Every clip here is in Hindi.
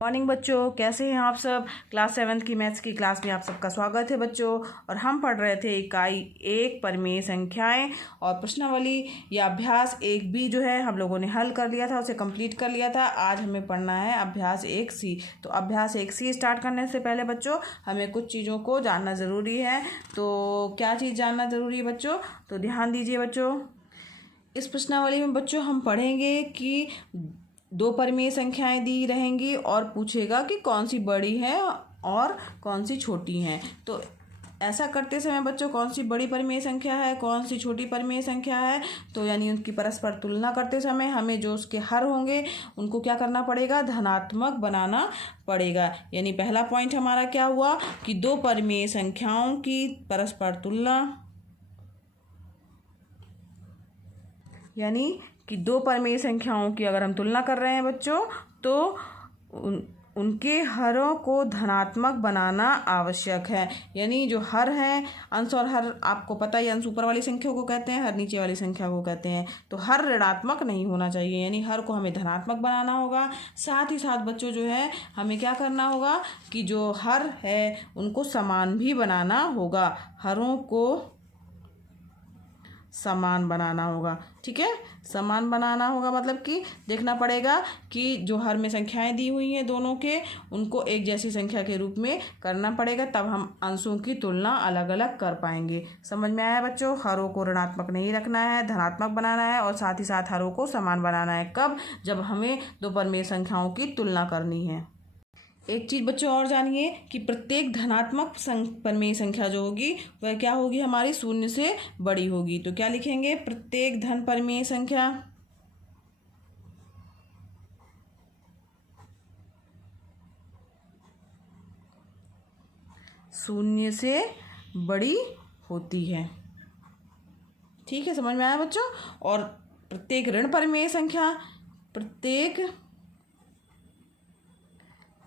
मॉर्निंग बच्चों, कैसे हैं आप सब। क्लास 7 की मैथ्स की क्लास में आप सबका स्वागत है बच्चों। और हम पढ़ रहे थे इकाई 1 परिमेय संख्याएं और प्रश्नावली या अभ्यास 1B जो है हम लोगों ने हल कर लिया था, उसे कंप्लीट कर लिया था। आज हमें पढ़ना है अभ्यास 1C। तो अभ्यास 1C स्टार्ट करने से पहले बच्चों हमें कुछ चीज़ों को जानना ज़रूरी है। तो क्या चीज़ जानना ज़रूरी है बच्चों, तो ध्यान दीजिए बच्चों। इस प्रश्नावली में बच्चों हम पढ़ेंगे कि दो परिमेय संख्याएं दी रहेंगी और पूछेगा कि कौन सी बड़ी है और कौन सी छोटी है। तो ऐसा करते समय बच्चों कौन सी बड़ी परिमेय संख्या है, कौन सी छोटी परिमेय संख्या है, तो यानी उनकी परस्पर तुलना करते समय हमें जो उसके हर होंगे उनको क्या करना पड़ेगा, धनात्मक बनाना पड़ेगा। यानी पहला पॉइंट हमारा क्या हुआ कि दो परिमेय संख्याओं की परस्पर तुलना, यानी कि दो परिमेय संख्याओं की अगर हम तुलना कर रहे हैं बच्चों तो उनके हरों को धनात्मक बनाना आवश्यक है। यानी जो हर है, अंश और हर आपको पता ही, अंश ऊपर वाली संख्या को कहते हैं, हर नीचे वाली संख्या को कहते हैं। तो हर ऋणात्मक नहीं होना चाहिए, यानी हर को हमें धनात्मक बनाना होगा। साथ ही साथ बच्चों जो है हमें क्या करना होगा कि जो हर है उनको समान भी बनाना होगा, हरों को समान बनाना होगा। ठीक है, समान बनाना होगा मतलब कि देखना पड़ेगा कि जो हर में संख्याएं दी हुई हैं दोनों के, उनको एक जैसी संख्या के रूप में करना पड़ेगा, तब हम अंशों की तुलना अलग अलग कर पाएंगे। समझ में आया बच्चों। हरों को ऋणात्मक नहीं रखना है, धनात्मक बनाना है और साथ ही साथ हरों को समान बनाना है। कब? जब हमें दो परिमेय संख्याओं की तुलना करनी है। एक चीज़ बच्चों और जानिए कि प्रत्येक धनात्मक परिमेय संख्या जो होगी वह क्या होगी, हमारी शून्य से बड़ी होगी। तो क्या लिखेंगे, प्रत्येक धन परिमेय संख्या शून्य से बड़ी होती है। ठीक है, समझ में आया बच्चों। और प्रत्येक ऋण परिमेय संख्या, प्रत्येक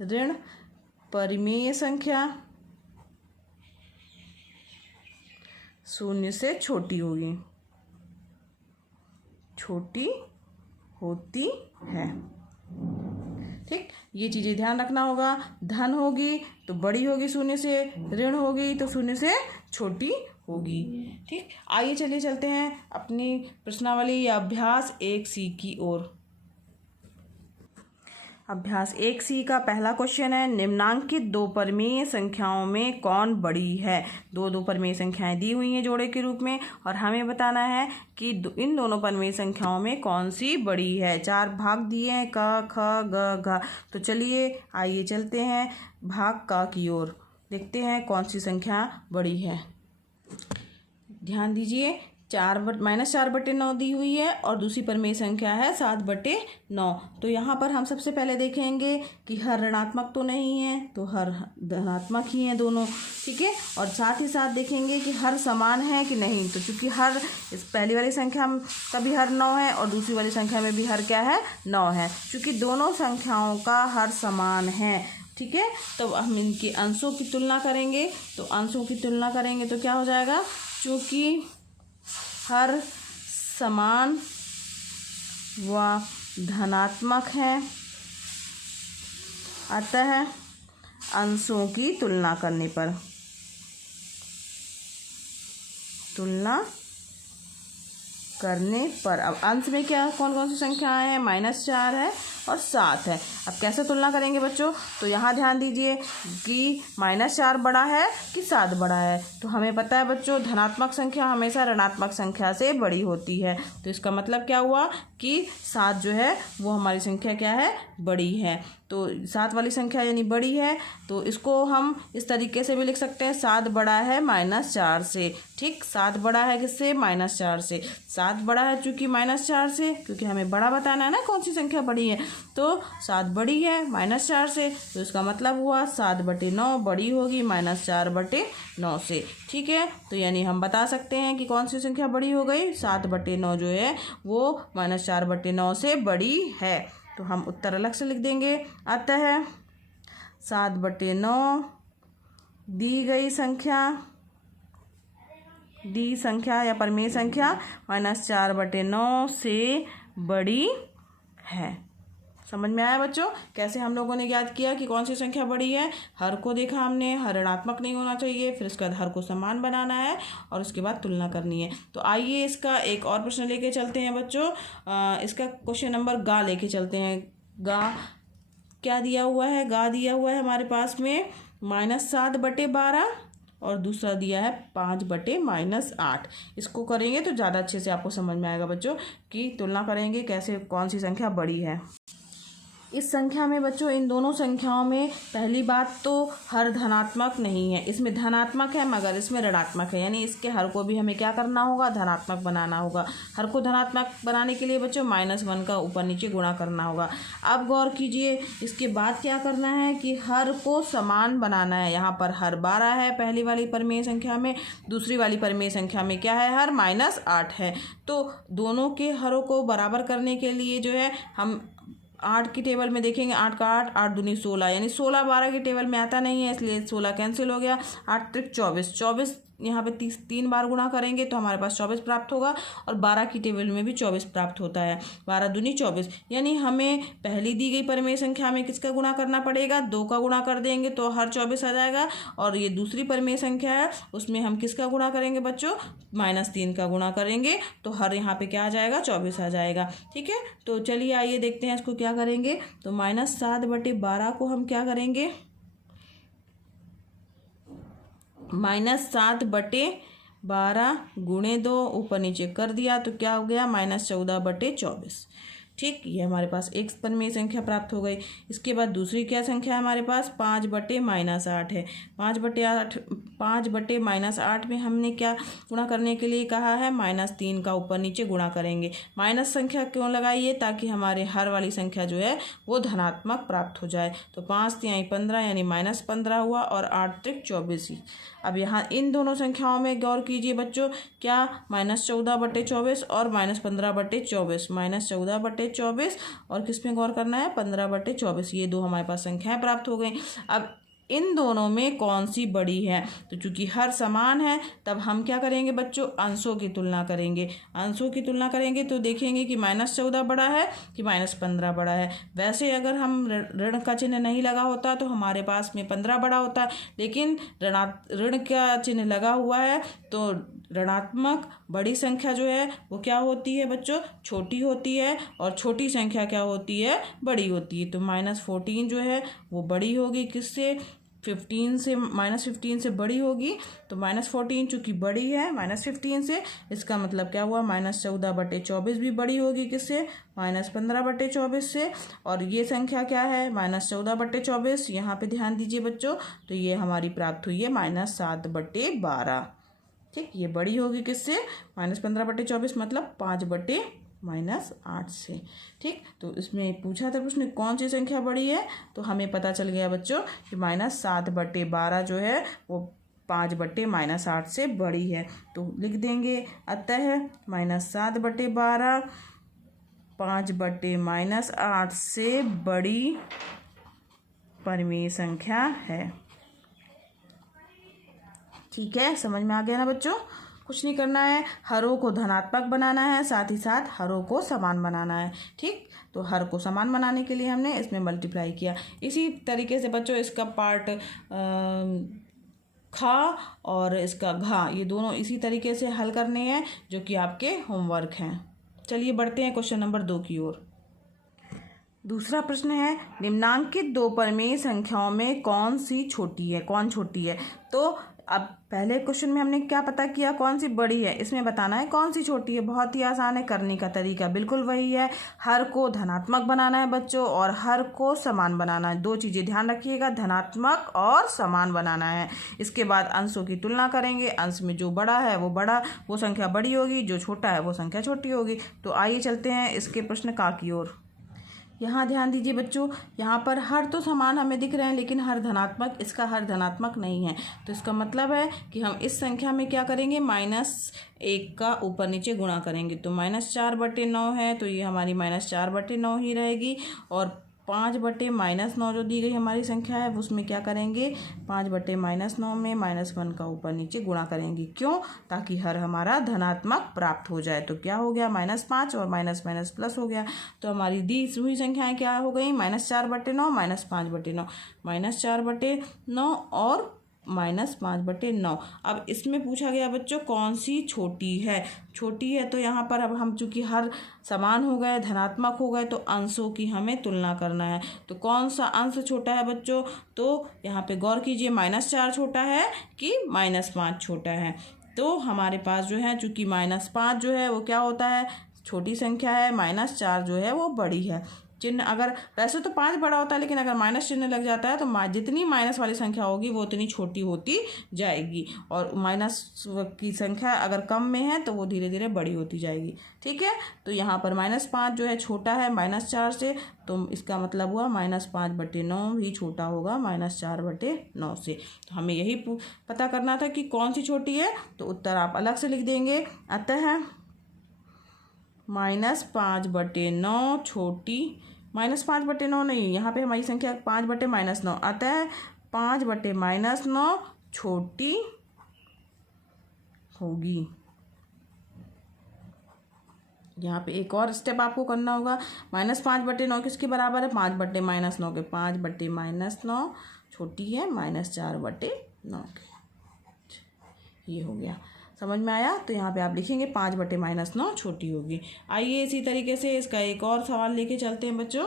ऋण परिमेय संख्या शून्य से छोटी होगी, छोटी होती है। ठीक, ये चीज़ें ध्यान रखना होगा। धन होगी तो बड़ी होगी शून्य से, ऋण होगी तो शून्य से छोटी होगी। ठीक, आइए चलिए चलते हैं अपनी प्रश्नावली या अभ्यास 1C की ओर। अभ्यास 1C का पहला क्वेश्चन है, निम्नांकित दो परिमेय संख्याओं में कौन बड़ी है। दो परिमेय संख्याएं दी हुई हैं जोड़े के रूप में और हमें बताना है कि इन दोनों परिमेय संख्याओं में कौन सी बड़ी है। 4 भाग दिए हैं, क ख ग घ। तो चलिए आइए चलते हैं भाग क की ओर, देखते हैं कौन सी संख्या बड़ी है। ध्यान दीजिए, -4/9 दी हुई है और दूसरी परिमेय संख्या है 7/9। तो यहाँ पर हम सबसे पहले देखेंगे कि हर ऋणात्मक तो नहीं है, तो हर धनात्मक ही है दोनों। ठीक है, और साथ ही साथ देखेंगे कि हर समान है कि नहीं। तो चूंकि हर, इस पहली वाली संख्या का भी हर 9 है और दूसरी वाली संख्या में भी हर क्या है, 9 है। चूंकि दोनों संख्याओं का हर समान है, ठीक है, तो हम इनके अंशों की तुलना करेंगे। तो अंशों की तुलना करेंगे तो क्या हो जाएगा, चूंकि हर समान व धनात्मक है, अतः अंशों की तुलना करने पर, अब अंश में क्या कौन कौन सी संख्याएं हैं, -4 है और 7 है। अब कैसे तुलना करेंगे बच्चों, तो यहाँ ध्यान दीजिए कि -4 बड़ा है कि 7 बड़ा है। तो हमें पता है बच्चों धनात्मक संख्या हमेशा ऋणात्मक संख्या से बड़ी होती है। तो इसका मतलब क्या हुआ कि 7 जो है वो हमारी संख्या क्या है, बड़ी है। तो 7 वाली संख्या यानी बड़ी है, तो इसको हम इस तरीके से भी लिख सकते हैं, 7 बड़ा है -4 से। ठीक, 7 बड़ा है किससे, -4 से। 7 बड़ा है चूंकि -4 से, क्योंकि हमें बड़ा बताना है ना कौन सी संख्या बड़ी है। तो 7 बड़ी है -4 से, तो इसका मतलब हुआ 7/9 बड़ी होगी -4/9 से। ठीक है, तो यानी हम बता सकते हैं कि कौन सी संख्या बड़ी हो गई, 7/9 जो है वो -4/9 से बड़ी है। तो हम उत्तर अलग से लिख देंगे। अतः 7/9 दी संख्या या परिमेय संख्या -4/9 से बड़ी है। समझ में आया बच्चों? कैसे हम लोगों ने याद किया कि कौन सी संख्या बड़ी है? हर को देखा हमने, हर ऋणात्मक नहीं होना चाहिए, फिर उसके बाद हर को समान बनाना है और उसके बाद तुलना करनी है। तो आइए इसका एक और प्रश्न लेके चलते हैं बच्चों। इसका क्वेश्चन नंबर गा लेके चलते हैं। गा क्या दिया हुआ है? गा दिया हुआ है हमारे पास में -7/12 और दूसरा दिया है 5/-8। इसको करेंगे तो ज़्यादा अच्छे से आपको समझ में आएगा बच्चों कि तुलना करेंगे कैसे कौन सी संख्या बड़ी है। इस संख्या में बच्चों, इन दोनों संख्याओं में पहली बात तो हर धनात्मक नहीं है, इसमें धनात्मक है मगर इसमें ऋणात्मक है, यानी इसके हर को भी हमें क्या करना होगा? धनात्मक बनाना होगा। हर को धनात्मक बनाने के लिए बच्चों -1 का ऊपर नीचे गुणा करना होगा। अब गौर कीजिए, इसके बाद क्या करना है कि हर को समान बनाना है। यहाँ पर हर 12 है पहली वाली परिमेय संख्या में, दूसरी वाली परिमेय संख्या में क्या है? हर -8 है। तो दोनों के हरों को बराबर करने के लिए जो है हम 8 की टेबल में देखेंगे, 8 का 8, 8 दूनी 16, यानी 16 12 की टेबल में आता नहीं है, इसलिए 16 कैंसिल हो गया। 8 त्रिक 24, 24 यहाँ पे 3 बार गुणा करेंगे तो हमारे पास 24 प्राप्त होगा और 12 की टेबल में भी 24 प्राप्त होता है। 12 दूनी 24, यानी हमें पहली दी गई परिमेय संख्या में किसका गुणा करना पड़ेगा? 2 का गुणा कर देंगे तो हर 24 आ जाएगा। और ये दूसरी परिमेय संख्या है, उसमें हम किसका गुणा करेंगे बच्चों? -3 का गुणा करेंगे तो हर यहाँ पे क्या आ जाएगा? 24 आ जाएगा। ठीक है, तो चलिए आइए देखते हैं इसको क्या करेंगे। तो -7/12 को हम क्या करेंगे? -7/12 गुणे 2 ऊपर नीचे कर दिया तो क्या हो गया? -14/24। ठीक, ये हमारे पास एक परिमेय संख्या प्राप्त हो गई। इसके बाद दूसरी क्या संख्या है हमारे पास? 5/-8 है। 5/-8 में हमने क्या गुणा करने के लिए कहा है? -3 का ऊपर नीचे गुणा करेंगे। माइनस संख्या क्यों लगाई है? ताकि हमारे हर वाली संख्या जो है वो धनात्मक प्राप्त हो जाए। तो 5 तिहाई 15 यानी -15 हुआ और 8 त्रिक 24 ही। अब यहाँ इन दोनों संख्याओं में गौर कीजिए बच्चों, क्या? -14/24 और -15/24, -14/24 और किस में गौर करना है? 15/24। ये दो हमारे पास संख्याएं प्राप्त हो गई। अब इन दोनों में कौन सी बड़ी है? तो चूंकि हर समान है तब हम क्या करेंगे बच्चों? अंशों की तुलना करेंगे। अंशों की तुलना करेंगे तो देखेंगे कि -14 बड़ा है कि -15 बड़ा है। वैसे अगर हम ऋण का चिन्ह नहीं लगा होता तो हमारे पास में 15 बड़ा होता, लेकिन ऋण का चिन्ह लगा हुआ है तो ऋणात्मक बड़ी संख्या जो है वो क्या होती है बच्चों? छोटी होती है और छोटी संख्या क्या होती है? बड़ी होती है। तो -14 जो है वो बड़ी होगी किससे? 15 से, -15 से बड़ी होगी। तो -14 चूँकि बड़ी है -15 से, इसका मतलब क्या हुआ? -14/24 भी बड़ी होगी किससे? -15/24 से। और ये संख्या क्या है? -14/24। यहाँ पे ध्यान दीजिए बच्चों, तो ये हमारी प्राप्त हुई है -7/12। ठीक, ये बड़ी होगी किससे? -15/24 मतलब 5/-8 से। ठीक, तो इसमें पूछा था प्रश्न कौन सी संख्या बड़ी है, तो हमें पता चल गया बच्चों कि -7/12 जो है वो 5/-8 से बड़ी है। तो लिख देंगे, अतः -7/12 5/-8 से बड़ी परिमेय संख्या है। ठीक है, समझ में आ गया ना बच्चों? कुछ नहीं करना है, हरों को धनात्मक बनाना है, साथ ही साथ हरों को समान बनाना है। ठीक, तो हर को समान बनाने के लिए हमने इसमें मल्टीप्लाई किया। इसी तरीके से बच्चों इसका पार्ट खा और इसका घा, ये दोनों इसी तरीके से हल करने हैं जो कि आपके होमवर्क हैं। चलिए बढ़ते हैं क्वेश्चन नंबर 2 की ओर। दूसरा प्रश्न है, निम्नांकित दो परिमेय संख्याओं में कौन सी छोटी है? कौन छोटी है? तो अब पहले क्वेश्चन में हमने क्या पता किया? कौन सी बड़ी है, इसमें बताना है कौन सी छोटी है। बहुत ही आसान है, करने का तरीका बिल्कुल वही है। हर को धनात्मक बनाना है बच्चों और हर को समान बनाना है। दो चीज़ें ध्यान रखिएगा, धनात्मक और समान बनाना है। इसके बाद अंशों की तुलना करेंगे। अंश में जो बड़ा है वो संख्या बड़ी होगी, जो छोटा है वो संख्या छोटी होगी। तो आइए चलते हैं इसके प्रश्न का की ओर। यहाँ ध्यान दीजिए बच्चों, यहाँ पर हर तो समान हमें दिख रहे हैं लेकिन हर धनात्मक, इसका हर धनात्मक नहीं है। तो इसका मतलब है कि हम इस संख्या में क्या करेंगे? -1 का ऊपर नीचे गुणा करेंगे। तो -4/9 है तो ये हमारी -4/9 ही रहेगी। और 5/-9 जो दी गई हमारी संख्या है उसमें क्या करेंगे, 5/-9 में -1 का ऊपर नीचे गुणा करेंगे। क्यों? ताकि हर हमारा धनात्मक प्राप्त हो जाए। तो क्या हो गया, -5 और माइनस माइनस प्लस हो गया। तो हमारी दी हुई संख्याएं क्या हो गई, -4/9 -5/9, -4/9 और -5/9। अब इसमें पूछा गया बच्चों कौन सी छोटी है। छोटी है तो यहाँ पर अब हम चूंकि हर समान हो गए, धनात्मक हो गए, तो अंशों की हमें तुलना करना है। तो कौन सा अंश छोटा है बच्चों, तो यहाँ पे गौर कीजिए, -4 छोटा है कि -5 छोटा है। तो हमारे पास जो है चूंकि -5 जो है वो क्या होता है, छोटी संख्या है, -4 जो है वो बड़ी है। चिन्ह अगर वैसे तो 5 बड़ा होता है, लेकिन अगर माइनस चिन्ह लग जाता है तो जितनी माइनस वाली संख्या होगी वो उतनी छोटी होती जाएगी, और माइनस की संख्या अगर कम में है तो वो धीरे धीरे बड़ी होती जाएगी। ठीक है, तो यहाँ पर -5 जो है छोटा है -4 से, तो इसका मतलब हुआ -5/9 भी छोटा होगा -4/9 से। तो हमें यही पता करना था कि कौन सी छोटी है, तो उत्तर आप अलग से लिख देंगे। अतः -5/9 छोटी, -5/9 नहीं, यहाँ पे हमारी संख्या 5/-9, अतः 5/-9 छोटी होगी। यहाँ पे एक और स्टेप आपको करना होगा। -5/9 किसके बराबर है, 5/-9 के। 5/-9 छोटी है -4/9 के। ये हो गया, समझ में आया। तो यहाँ पे आप लिखेंगे 5/-9 छोटी होगी। आइए इसी तरीके से इसका एक और सवाल लेके चलते हैं बच्चों।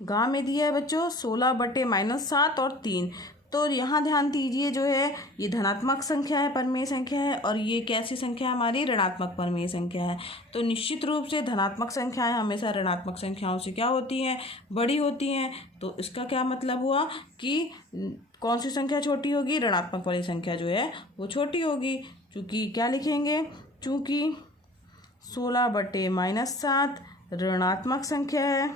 गांव में दिया है बच्चों 16/-7 और 3। तो यहाँ ध्यान दीजिए, जो है ये धनात्मक संख्या है, परिमेय संख्या है, और ये कैसी संख्या है हमारी, ऋणात्मक परिमेय संख्या है। तो निश्चित रूप से धनात्मक संख्याएं हमेशा ऋणात्मक संख्याओं से क्या होती हैं, बड़ी होती हैं। तो इसका क्या मतलब हुआ कि कौन सी संख्या छोटी होगी, ऋणात्मक वाली संख्या जो है वो छोटी होगी। चूँकि क्या लिखेंगे, चूँकि 16/-7 ऋणात्मक संख्या है,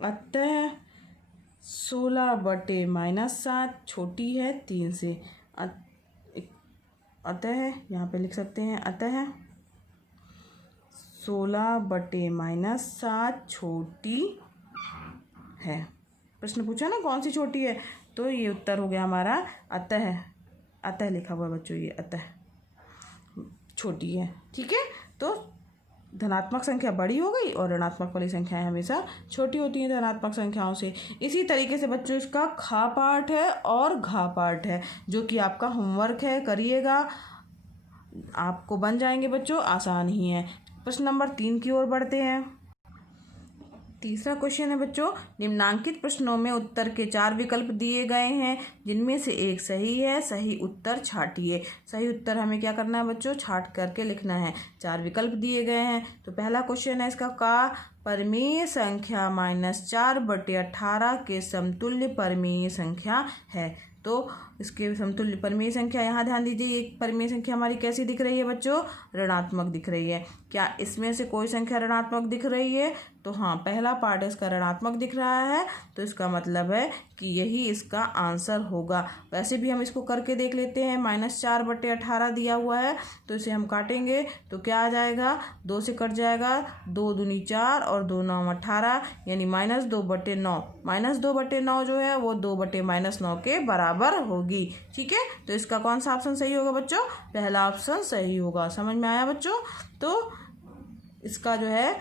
अतः 16/-7 छोटी है 3 से। अतः यहाँ पे लिख सकते हैं, अतः 16/-7 छोटी है। प्रश्न पूछा ना कौन सी छोटी है, तो ये उत्तर हो गया हमारा अतः। अतः लिखा हुआ बच्चों, ये अतः छोटी है। ठीक है, तो धनात्मक संख्या बड़ी हो गई और ऋणात्मक वाली संख्याएं हमेशा छोटी होती हैं धनात्मक संख्याओं से। इसी तरीके से बच्चों इसका खा पाठ है और घा पाठ है, जो कि आपका होमवर्क है, करिएगा, आपको बन जाएंगे बच्चों, आसान ही है। प्रश्न नंबर 3 की ओर बढ़ते हैं। तीसरा क्वेश्चन है बच्चों, निम्नांकित प्रश्नों में उत्तर के 4 विकल्प दिए गए हैं, जिनमें से एक सही है, सही उत्तर छांटिए। सही उत्तर हमें क्या करना है बच्चों, छांट करके लिखना है। 4 विकल्प दिए गए हैं। तो पहला क्वेश्चन है इसका, का परिमेय संख्या -4/18 के समतुल्य परिमेय संख्या है। तो इसके समतुल्य परिमेय संख्या, यहाँ ध्यान दीजिए, एक परिमेय संख्या हमारी कैसी दिख रही है बच्चों, ऋणात्मक दिख रही है। क्या इसमें से कोई संख्या ऋणात्मक दिख रही है, तो हाँ, पहला पार्ट इसका ऋणात्मक दिख रहा है, तो इसका मतलब है कि यही इसका आंसर होगा। वैसे भी हम इसको करके देख लेते हैं। -4/18 दिया हुआ है, तो इसे हम काटेंगे तो क्या आ जाएगा, 2 से कट जाएगा, 2 दूनी 4 और 2 9 18, यानी -2/9। -2/9 जो है वो 2/-9 के बराबर होगी। ठीक है, तो इसका कौन सा ऑप्शन सही होगा बच्चों, पहला ऑप्शन सही होगा। समझ में आया बच्चों। तो इसका जो है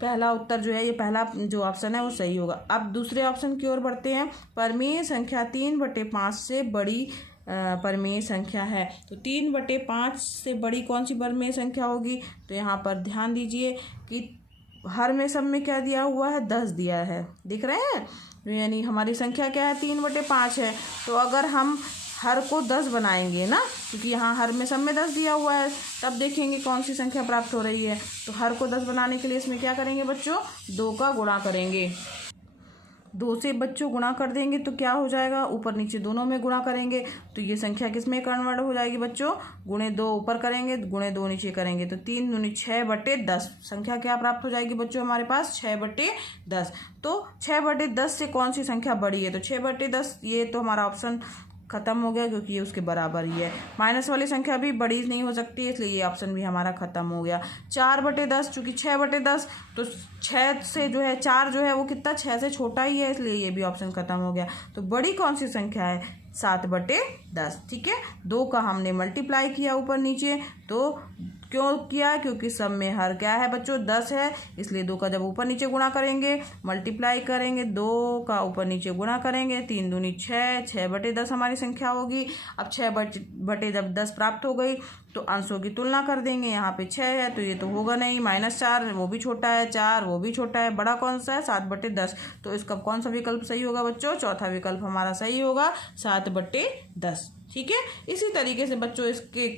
पहला उत्तर जो है, ये पहला जो ऑप्शन है वो सही होगा। अब दूसरे ऑप्शन की ओर बढ़ते हैं। परिमेय संख्या 3/5 से बड़ी परिमेय संख्या है। तो 3/5 से बड़ी कौन सी परिमेय संख्या होगी, तो यहाँ पर ध्यान दीजिए कि हर में सब में क्या दिया हुआ है, 10 दिया है, दिख रहे हैं। यानी हमारी संख्या क्या है, 3/5 है। तो अगर हम हर को 10 बनाएंगे ना, क्योंकि यहाँ हर में सब में 10 दिया हुआ है, तब देखेंगे कौन सी संख्या प्राप्त हो रही है। तो हर को 10 बनाने के लिए इसमें क्या करेंगे बच्चों, 2 का गुणा करेंगे। 2 से बच्चों गुणा कर देंगे तो क्या हो जाएगा, ऊपर नीचे दोनों में गुणा करेंगे तो ये संख्या किस में कन्वर्ट हो जाएगी बच्चों, ×2 ऊपर करेंगे, ×2 नीचे करेंगे, तो 3 दूनी 6/10। संख्या क्या प्राप्त हो जाएगी बच्चों हमारे पास, 6/10। तो 6/10 से कौन सी संख्या बड़ी है, तो 6/10, ये तो हमारा ऑप्शन ख़त्म हो गया क्योंकि ये उसके बराबर ही है। माइनस वाली संख्या भी बड़ी नहीं हो सकती इसलिए ये ऑप्शन भी हमारा ख़त्म हो गया। 4/10 चूँकि 6/10 तो 6 से जो है 4 जो है वो कितना 6 से छोटा ही है इसलिए ये भी ऑप्शन ख़त्म हो गया। तो बड़ी कौन सी संख्या है? 7/10। ठीक है, 2 का हमने मल्टीप्लाई किया ऊपर नीचे, तो क्यों किया? क्योंकि सब में हर क्या है बच्चों? 10 है, इसलिए 2 का जब ऊपर नीचे गुणा करेंगे, मल्टीप्लाई करेंगे, 2 का ऊपर नीचे गुणा करेंगे, 3 दूनी 6, 6/10 हमारी संख्या होगी। अब 6 जब 10 प्राप्त हो गई तो अंशों की तुलना कर देंगे। यहाँ पे 6 है तो ये तो होगा नहीं, -4 वो भी छोटा है, 4 वो भी छोटा है, बड़ा कौन सा है? 7/10। तो इसका कौन सा विकल्प सही होगा बच्चों? चौथा विकल्प हमारा सही होगा, 7/10। ठीक है, इसी तरीके से बच्चों इसके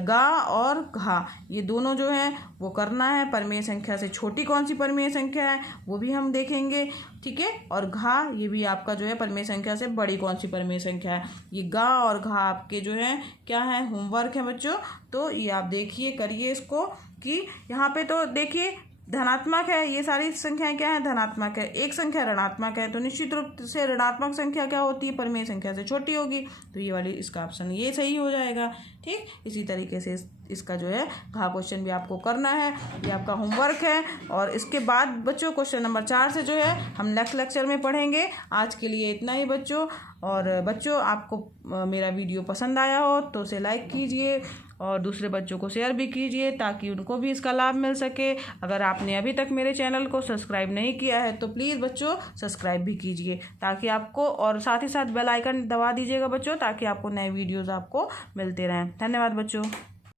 गा और घा ये दोनों जो है वो करना है। परिमेय संख्या से छोटी कौन सी परिमेय संख्या है वो भी हम देखेंगे। ठीक है, और घा ये भी आपका जो है परिमेय संख्या से बड़ी कौन सी परिमेय संख्या है। ये गा और घा आपके जो है क्या है? होमवर्क है बच्चों। तो ये आप देखिए, करिए इसको कि यहाँ पे तो देखिए धनात्मक है, ये सारी संख्याएं क्या है? धनात्मक है। एक संख्या ऋणात्मक है तो निश्चित रूप से ऋणात्मक संख्या क्या होती है? परिमेय संख्या से छोटी होगी, तो ये वाली इसका ऑप्शन ये सही हो जाएगा। ठीक, इसी तरीके से इसका जो है घा क्वेश्चन भी आपको करना है, ये आपका होमवर्क है। और इसके बाद बच्चों क्वेश्चन नंबर 4 से जो है हम नेक्स्ट लेक्चर में पढ़ेंगे। आज के लिए इतना ही बच्चों। और बच्चों आपको मेरा वीडियो पसंद आया हो तो उसे लाइक कीजिए और दूसरे बच्चों को शेयर भी कीजिए ताकि उनको भी इसका लाभ मिल सके। अगर आपने अभी तक मेरे चैनल को सब्सक्राइब नहीं किया है तो प्लीज़ बच्चों सब्सक्राइब भी कीजिए ताकि आपको, और साथ ही साथ बेल आइकन दबा दीजिएगा बच्चों ताकि आपको नए वीडियोज़ आपको मिलते रहें। धन्यवाद बच्चों।